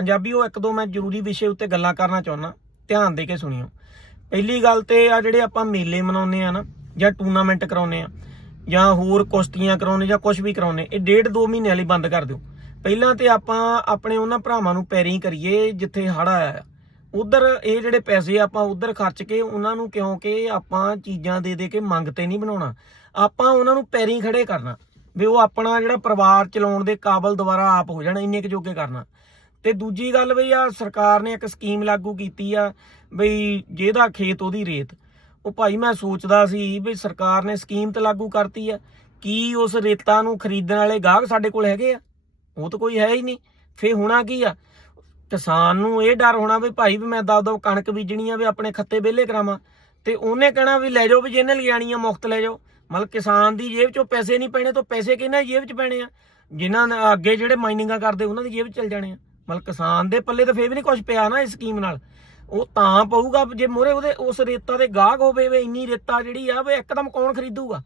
ਪੰਜਾਬੀ, ਉਹ ਇੱਕ ਦੋ ਮੈਂ ਜ਼ਰੂਰੀ ਵਿਸ਼ੇ ਉੱਤੇ ਗੱਲਾਂ ਕਰਨਾ ਚਾਹੁੰਦਾ। ਧਿਆਨ ਦੇ ਕੇ ਸੁਣਿਓ। ਪਹਿਲੀ ਗੱਲ ਤੇ ਆ ਜਿਹੜੇ ਆਪਾਂ ਮੇਲੇ ਮਨਾਉਂਦੇ ਆ ਨਾ, ਜਾਂ ਟੂਰਨਾਮੈਂਟ ਕਰਾਉਂਦੇ ਆ, ਜਾਂ ਹੋਰ ਕੁਸ਼ਤੀਆਂ ਕਰਾਉਂਦੇ, ਜਾਂ ਕੁਝ ਵੀ ਕਰਾਉਂਦੇ, ਇਹ ਡੇਢ ਦੋ ਮਹੀਨੇ ਵਾਲੀ ਬੰਦ ਕਰ ਦਿਓ। ਪਹਿਲਾਂ ਤੇ ਆਪਾਂ ਆਪਣੇ ਉਹਨਾਂ ਭਰਾਵਾਂ ਨੂੰ ਪੈਰੀ ਕਰੀਏ, ਜਿੱਥੇ ਹੜਾ ਆਇਆ ਆ। ਉਧਰ ਇਹ ਜਿਹੜੇ ਪੈਸੇ ਆਪਾਂ ਉਧਰ ਖਰਚ ਕੇ ਉਹਨਾਂ ਨੂੰ ਕਿਉਂਕਿ ਆਪਾਂ ਚੀਜ਼ਾਂ ਦੇ ਦੇ ਕੇ ਮੰਗ ਤੇ ਨਹੀਂ ਬਣਾਉਣਾ। ਆਪਾਂ ਉਹਨਾਂ ਨੂੰ ਪੈਰੀ ਖੜੇ ਕਰਨਾ। ਵੀ ਉਹ ਆਪਣਾ ਜਿਹੜਾ ਪਰਿਵਾਰ ਚਲਾਉਣ ਦੇ ਕਾਬਲ ਦੁਬਾਰਾ ਆਪ ਹੋ ਜਾਣ, ਇੰਨੇ ਕੁ ਜੋਗੇ ਕਰਨਾ। ਤੇ ਦੂਜੀ ਗੱਲ ਬਈ ਆ, ਸਰਕਾਰ ਨੇ ਇੱਕ ਸਕੀਮ ਲਾਗੂ ਕੀਤੀ ਆ ਬਈ ਜਿਹਦਾ ਖੇਤ ਉਹਦੀ ਰੇਤ। ਉਹ ਭਾਈ ਮੈਂ ਸੋਚਦਾ ਸੀ ਵੀ ਸਰਕਾਰ ਨੇ ਸਕੀਮ ਤੇ ਲਾਗੂ ਕਰਤੀ ਆ, ਕੀ ਉਸ ਰੇਤਾਂ ਨੂੰ ਖਰੀਦਣ ਵਾਲੇ ਗਾਹਕ ਸਾਡੇ ਕੋਲ ਹੈਗੇ ਆ? ਉਹ ਤਾਂ ਕੋਈ ਹੈ ਹੀ ਨਹੀਂ। ਫੇ ਹੋਣਾ ਕੀ ਆ? ਕਿਸਾਨ ਨੂੰ ਇਹ ਡਰ ਹੋਣਾ ਵੀ ਭਾਈ ਵੀ ਮੈਂ ਦਬ ਦਬ ਕਣਕ ਬੀਜਣੀ ਆ ਵੀ ਆਪਣੇ ਖੱਤੇ ਵਿਹਲੇ ਕਰਾਵਾਂ। ਤੇ ਉਹਨੇ ਕਹਿਣਾ ਵੀ ਲੈ ਜਾਓ ਵੀ ਜਿਹਨੇ ਲਿਆਣੀ ਆ ਮੁਫਤ ਲੈ ਜਾਓ। ਮਤਲਬ ਕਿਸਾਨ ਦੀ ਜੇਬ ਚੋਂ ਪੈਸੇ ਨਹੀਂ ਪੈਣੇ, ਤਾਂ ਪੈਸੇ ਕਿਹਨਾਂ ਦੀ ਜੇਬ 'ਚ ਪੈਣੇ ਆ? ਜਿਨ੍ਹਾਂ ਅੱਗੇ ਜਿਹੜੇ ਮਾਈਨਿੰਗਾਂ ਕਰਦੇ, ਉਹਨਾਂ ਦੀ ਜੇਬ 'ਚ ਚਲ ਜਾਣੇ ਆ। ਮਤਲਬ ਕਿਸਾਨ ਦੇ ਪੱਲੇ ਤਾਂ ਫੇਰ ਵੀ ਨਹੀਂ ਕੁਝ ਪਿਆ ਨਾ ਇਸ ਸਕੀਮ ਨਾਲ। ਉਹ ਤਾਂ ਪਊਗਾ ਜੇ ਮੋਰੇ ਉਹਦੇ, ਉਸ ਰੇਤਾ ਦੇ ਗਾਹਕ ਹੋਵੇ ਵੀ, ਇੰਨੀ ਰੇਤਾ ਜਿਹੜੀ ਆ ਵੀ, ਇੱਕਦਮ ਕੌਣ ਖਰੀਦੂਗਾ?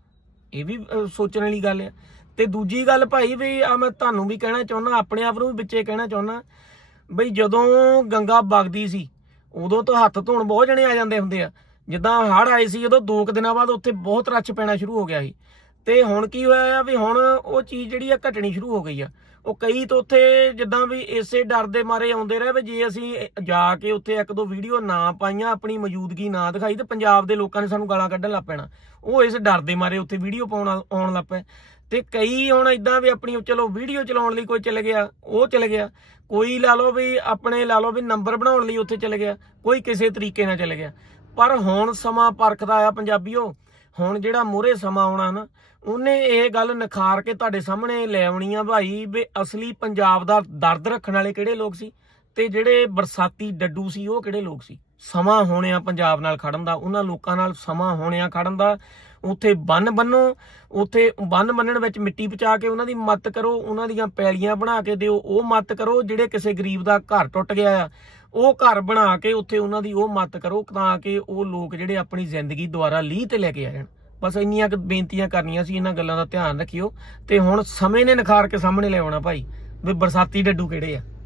ਇਹ ਵੀ ਸੋਚਣ ਵਾਲੀ ਗੱਲ ਆ। ਤੇ ਦੂਜੀ ਗੱਲ ਭਾਈ ਵੀ, ਆ ਮੈਂ ਤੁਹਾਨੂੰ ਵੀ ਕਹਿਣਾ ਚਾਹੁੰਦਾ ਆਪਣੇ ਆਪ ਨੂੰ ਵੀ ਵਿੱਚੇ ਕਹਿਣਾ ਚਾਹੁੰਦਾ ਬਈ ਜਦੋਂ ਗੰਗਾ ਵਗਦੀ ਸੀ, ਉਦੋਂ ਤਾਂ ਹੱਥ ਧੋਣ ਬਹੁਤ ਜਣੇ ਆ ਜਾਂਦੇ ਹੁੰਦੇ ਆ। ਜਿੱਦਾਂ ਹੜ੍ਹ ਆਏ ਸੀ, ਉਦੋਂ ਦੋ ਕੁ ਦਿਨਾਂ ਬਾਅਦ ਉੱਥੇ ਬਹੁਤ ਰੱਛ ਪੈਣਾ ਸ਼ੁਰੂ ਹੋ ਗਿਆ ਸੀ। ਤੇ ਹੁਣ ਕੀ ਹੋਇਆ ਆ ਵੀ ਹੁਣ ਉਹ ਚੀਜ਼ ਜਿਹੜੀ ਆ ਘਟਣੀ ਸ਼ੁਰੂ ਹੋ ਗਈ ਆ। ਉਹ ਕਈ ਤਾਂ ਉੱਥੇ ਜਿੱਦਾਂ ਵੀ ਇਸੇ ਡਰ ਦੇ ਮਾਰੇ ਆਉਂਦੇ ਰਹੇ ਵੀ ਜੇ ਅਸੀਂ ਜਾ ਕੇ ਉੱਥੇ ਇੱਕ ਦੋ ਵੀਡੀਓ ਨਾ ਪਾਈਆਂ, ਆਪਣੀ ਮੌਜੂਦਗੀ ਨਾ ਦਿਖਾਈ ਤੇ ਪੰਜਾਬ ਦੇ ਲੋਕਾਂ ਨੇ ਸਾਨੂੰ ਗਾਲਾਂ ਕੱਢਣ ਲੱਗ ਪੈਣਾ। ਉਹ ਇਸ ਡਰ ਦੇ ਮਾਰੇ ਉੱਥੇ ਵੀਡੀਓ ਪਾਉਣ ਆਉਣ ਲੱਗ ਪਏ। ਤੇ ਕਈ ਹੁਣ ਇਦਾਂ ਵੀ ਆਪਣੀ ਚਲੋ ਵੀਡੀਓ ਚਲਾਉਣ ਲਈ ਕੋਈ ਚਲੇ ਗਿਆ, ਉਹ ਚਲੇ ਗਿਆ। ਕੋਈ ਲਾ ਲਓ ਵੀ ਆਪਣੇ ਲਾ ਲਓ ਵੀ ਨੰਬਰ ਬਣਾਉਣ ਲਈ ਉੱਥੇ ਚਲੇ ਗਿਆ, ਕੋਈ ਕਿਸੇ ਤਰੀਕੇ ਨਾਲ ਚਲੇ ਗਿਆ। ਪਰ ਹੁਣ ਸਮਾਂ ਪਰਖਦਾ ਆ ਪੰਜਾਬੀਓ ਹੁਣ ਜਿਹੜਾ ਮੋਰੇ ਸਮਾਂ ਆਉਣਾ ਨਾ, ਉਹਨੇ ਇਹ ਗੱਲ ਨਿਖਾਰ ਕੇ ਤੁਹਾਡੇ ਸਾਹਮਣੇ ਲੈ ਆਉਣੀ ਆ ਭਾਈ ਵੀ ਅਸਲੀ ਪੰਜਾਬ ਦਾ ਦਰਦ ਰੱਖਣ ਵਾਲੇ ਕਿਹੜੇ ਲੋਕ ਸੀ ਤੇ ਜਿਹੜੇ ਬਰਸਾਤੀ ਡੱਡੂ ਸੀ ਉਹ ਕਿਹੜੇ ਲੋਕ ਸੀ? ਸਮਾਂ ਹੋਣਿਆ ਪੰਜਾਬ ਨਾਲ ਖੜਨ ਦਾ, ਉਹਨਾਂ ਲੋਕਾਂ ਨਾਲ ਸਮਾਂ ਹੋਣਿਆ ਖੜਨ ਦਾ, ਉੱਥੇ ਬੰਨ ਬੰਨੋ, ਉੱਥੇ ਬੰਨ ਬੰਨਣ ਵਿੱਚ ਮਿੱਟੀ ਪਚਾ ਕੇ ਉਹਨਾਂ ਦੀ ਮਦਦ ਕਰੋ, ਉਹਨਾਂ ਦੀਆਂ ਪੈਲੀਆਂ ਬਣਾ ਕੇ ਦਿਓ, ਉਹ ਮਦਦ ਕਰੋ ਜਿਹੜੇ ਕਿਸੇ ਗਰੀਬ ਦਾ ਘਰ ਟੁੱਟ ਗਿਆ ਆ, ਉਹ ਘਰ ਬਣਾ ਕੇ ਉੱਥੇ ਉਹਨਾਂ ਦੀ ਉਹ ਮਦਦ ਕਰੋ ਤਾਂ ਕਿ ਉਹ ਲੋਕ ਜਿਹੜੇ ਆਪਣੀ ਜ਼ਿੰਦਗੀ ਦੁਆਰਾ ਲੀਹ ਤੇ ਲੈ ਕੇ ਆ ਜਾਣ ਬਸ ਇੰਨੀਆਂ ਕੁ ਬੇਨਤੀਆਂ ਕਰਨੀਆਂ ਸੀ, ਇਹਨਾਂ ਗੱਲਾਂ ਦਾ ਧਿਆਨ ਰੱਖਿਓ ਤੇ ਹੁਣ ਸਮੇਂ ਨੇ ਨਿਖਾਰ ਕੇ ਸਾਹਮਣੇ ਲਿਆਉਣਾ ਭਾਈ, ਵੀ ਬਰਸਾਤੀ ਡੱਡੂ ਕਿਹੜੇ ਆ?